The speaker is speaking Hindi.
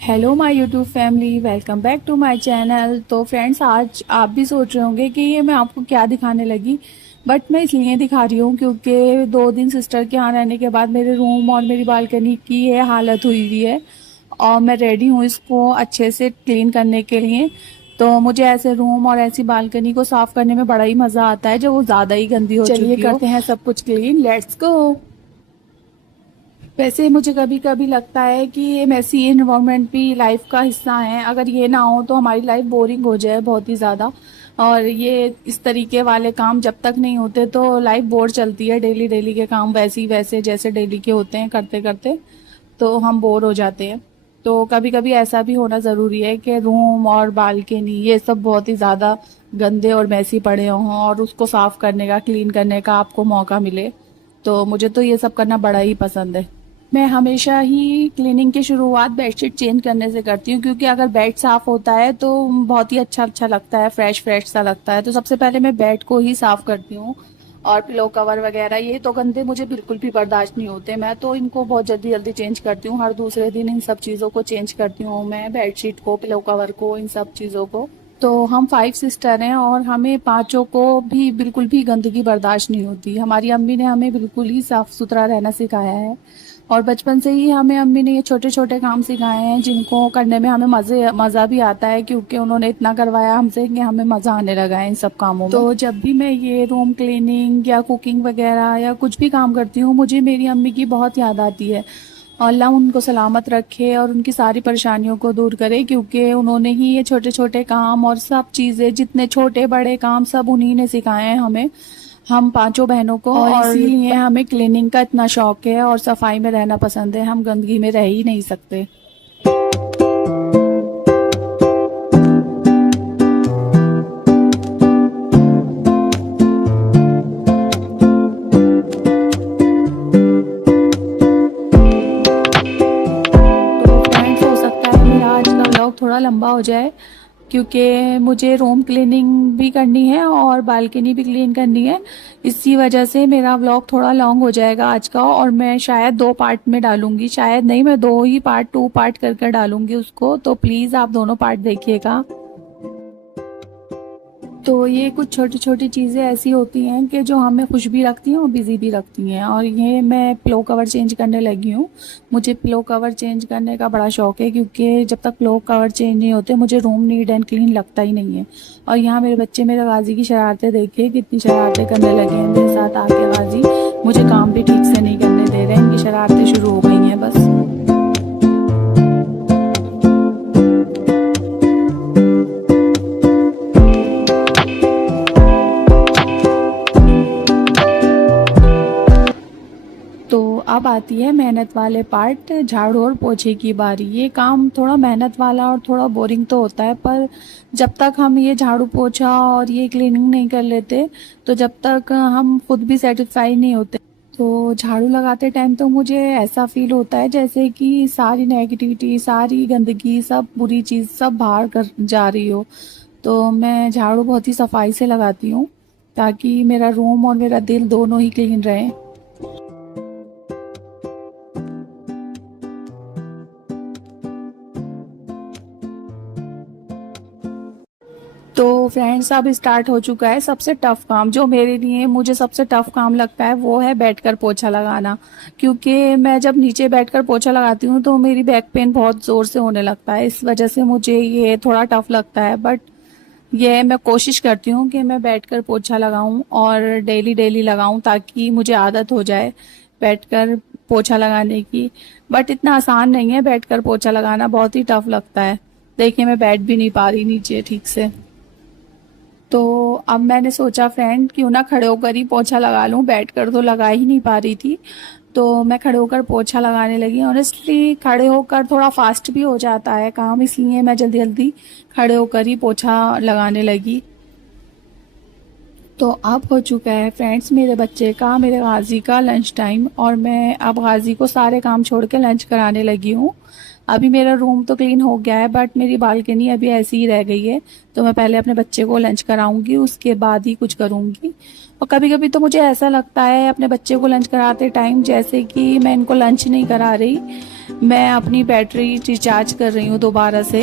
Hello my YouTube family, welcome back to my channel. तो फ्रेंड्स, आज आप भी सोच रहे होंगे कि ये मैं आपको क्या दिखाने लगी, बट मैं इसलिए दिखा रही हूँ क्योंकि 2 दिन सिस्टर के यहाँ रहने के बाद मेरे रूम और मेरी बालकनी की ये हालत हुई हुई है और मैं रेडी हूँ इसको अच्छे से क्लीन करने के लिए। तो मुझे ऐसे रूम और ऐसी बालकनी को साफ करने में बड़ा ही मज़ा आता है जब वो ज़्यादा ही गंदी हो चुकी हो। चलिए करते हैं सब कुछ क्लीन, लेट्स गो। वैसे मुझे कभी कभी लगता है कि ये मैसी इन्वायरमेंट भी लाइफ का हिस्सा है। अगर ये ना हो तो हमारी लाइफ बोरिंग हो जाए बहुत ही ज़्यादा। और ये इस तरीके वाले काम जब तक नहीं होते तो लाइफ बोर चलती है। डेली डेली के काम वैसे ही वैसे जैसे डेली के होते हैं करते करते तो हम बोर हो जाते हैं। तो कभी कभी ऐसा भी होना ज़रूरी है कि रूम और बालकनी ये सब बहुत ही ज़्यादा गंदे और मैसी पड़े हों और उसको साफ़ करने का, क्लीन करने का आपको मौका मिले। तो मुझे तो ये सब करना बड़ा ही पसंद है। मैं हमेशा ही क्लीनिंग की शुरुआत बेडशीट चेंज करने से करती हूँ, क्योंकि अगर बेड साफ़ होता है तो बहुत ही अच्छा अच्छा लगता है, फ्रेश फ्रेश सा लगता है। तो सबसे पहले मैं बेड को ही साफ़ करती हूँ। और पिलो कवर वगैरह ये तो गंदे मुझे बिल्कुल भी बर्दाश्त नहीं होते। मैं तो इनको बहुत जल्दी जल्दी चेंज करती हूँ, हर दूसरे दिन इन सब चीज़ों को चेंज करती हूँ मैं, बेडशीट को, पिलो कवर को, इन सब चीज़ों को। तो हम 5 सिस्टर हैं और हमें पांचों को भी बिल्कुल भी गंदगी बर्दाश्त नहीं होती। हमारी अम्मी ने हमें बिल्कुल ही साफ़ सुथरा रहना सिखाया है और बचपन से ही हमें अम्मी ने ये छोटे छोटे काम सिखाए हैं जिनको करने में हमें मज़ा भी आता है, क्योंकि उन्होंने इतना करवाया हमसे कि हमें मज़ा आने लगा है इन सब कामों में। तो जब भी मैं ये रूम क्लीनिंग या कुकिंग वगैरह या कुछ भी काम करती हूँ, मुझे मेरी अम्मी की बहुत याद आती है। और अल्लाह उनको सलामत रखे और उनकी सारी परेशानियों को दूर करे, क्योंकि उन्होंने ही ये छोटे छोटे काम और सब चीज़ें, जितने छोटे बड़े काम, सब उन्हीं ने सिखाए हैं हमें, हम पांचों बहनों को। और इसीलिए हमें क्लीनिंग का इतना शौक है और सफाई में रहना पसंद है। हम गंदगी में रह ही नहीं सकते। तो फ्रेंड्स, हो सकता है मेरा आज का व्लॉग थोड़ा लंबा हो जाए, क्योंकि मुझे रूम क्लीनिंग भी करनी है और बालकनी भी क्लीन करनी है। इसी वजह से मेरा व्लॉग थोड़ा लॉन्ग हो जाएगा आज का, और मैं शायद 2 पार्ट में डालूंगी। शायद नहीं, मैं 2 ही पार्ट, 2 पार्ट कर कर डालूंगी उसको। तो प्लीज़ आप दोनों पार्ट देखिएगा। तो ये कुछ छोटी छोटी चीज़ें ऐसी होती हैं कि जो हमें खुश भी रखती हैं और बिज़ी भी रखती हैं। और ये मैं पिलो कवर चेंज करने लगी हूँ। मुझे पिलो कवर चेंज करने का बड़ा शौक है, क्योंकि जब तक पिलो कवर चेंज नहीं होते मुझे रूम नीट एंड क्लीन लगता ही नहीं है। और यहाँ मेरे बच्चे मेरे गाजी की शरारतें देखिए, कितनी शरारतें करने लगे हैं मेरे साथ आके। गाजी मुझे काम भी ठीक से नहीं करने दे रहे हैं, इनकी शरारतें शुरू हो गई हैं बस। तो अब आती है मेहनत वाले पार्ट, झाड़ू और पोछे की बारी। ये काम थोड़ा मेहनत वाला और थोड़ा बोरिंग तो होता है, पर जब तक हम ये झाड़ू पोछा और ये क्लीनिंग नहीं कर लेते तो जब तक हम खुद भी सेटिस्फाई नहीं होते। तो झाड़ू लगाते टाइम तो मुझे ऐसा फील होता है जैसे कि सारी नेगेटिविटी, सारी गंदगी, सब बुरी चीज़ सब बाहर कर जा रही हो। तो मैं झाड़ू बहुत ही सफाई से लगाती हूँ, ताकि मेरा रूम और मेरा दिल दोनों ही क्लीन रहे। तो फ्रेंड्स, अब स्टार्ट हो चुका है सबसे टफ काम, जो मेरे लिए मुझे सबसे टफ काम लगता है, वो है बैठकर पोछा लगाना। क्योंकि मैं जब नीचे बैठकर पोछा लगाती हूँ तो मेरी बैक पेन बहुत ज़ोर से होने लगता है। इस वजह से मुझे ये थोड़ा टफ लगता है, बट ये मैं कोशिश करती हूँ कि मैं बैठकर पोछा लगाऊं और डेली डेली लगाऊं, ताकि मुझे आदत हो जाए बैठकर पोछा लगाने की। बट इतना आसान नहीं है बैठकर पोछा लगाना, बहुत ही टफ लगता है। देखिए, मैं बैठ भी नहीं पा रही नीचे ठीक से। तो अब मैंने सोचा फ्रेंड, क्यों ना खड़े होकर ही पोछा लगा लूं, बैठ कर तो लगा ही नहीं पा रही थी। तो मैं खड़े होकर पोछा लगाने लगी। ऑनेस्टली खड़े होकर थोड़ा फास्ट भी हो जाता है काम, इसलिए मैं जल्दी जल्दी खड़े होकर ही पोछा लगाने लगी। तो अब हो चुका है फ्रेंड्स मेरे बच्चे का, मेरे गाजी का लंच टाइम, और मैं अब गाजी को सारे काम छोड़ के लंच कराने लगी हूँ। अभी मेरा रूम तो क्लीन हो गया है, बट मेरी बालकनी अभी ऐसी ही रह गई है। तो मैं पहले अपने बच्चे को लंच कराऊंगी, उसके बाद ही कुछ करूंगी। और कभी कभी तो मुझे ऐसा लगता है अपने बच्चे को लंच कराते टाइम जैसे कि मैं इनको लंच नहीं करा रही, मैं अपनी बैटरी रिचार्ज कर रही हूँ दोबारा से।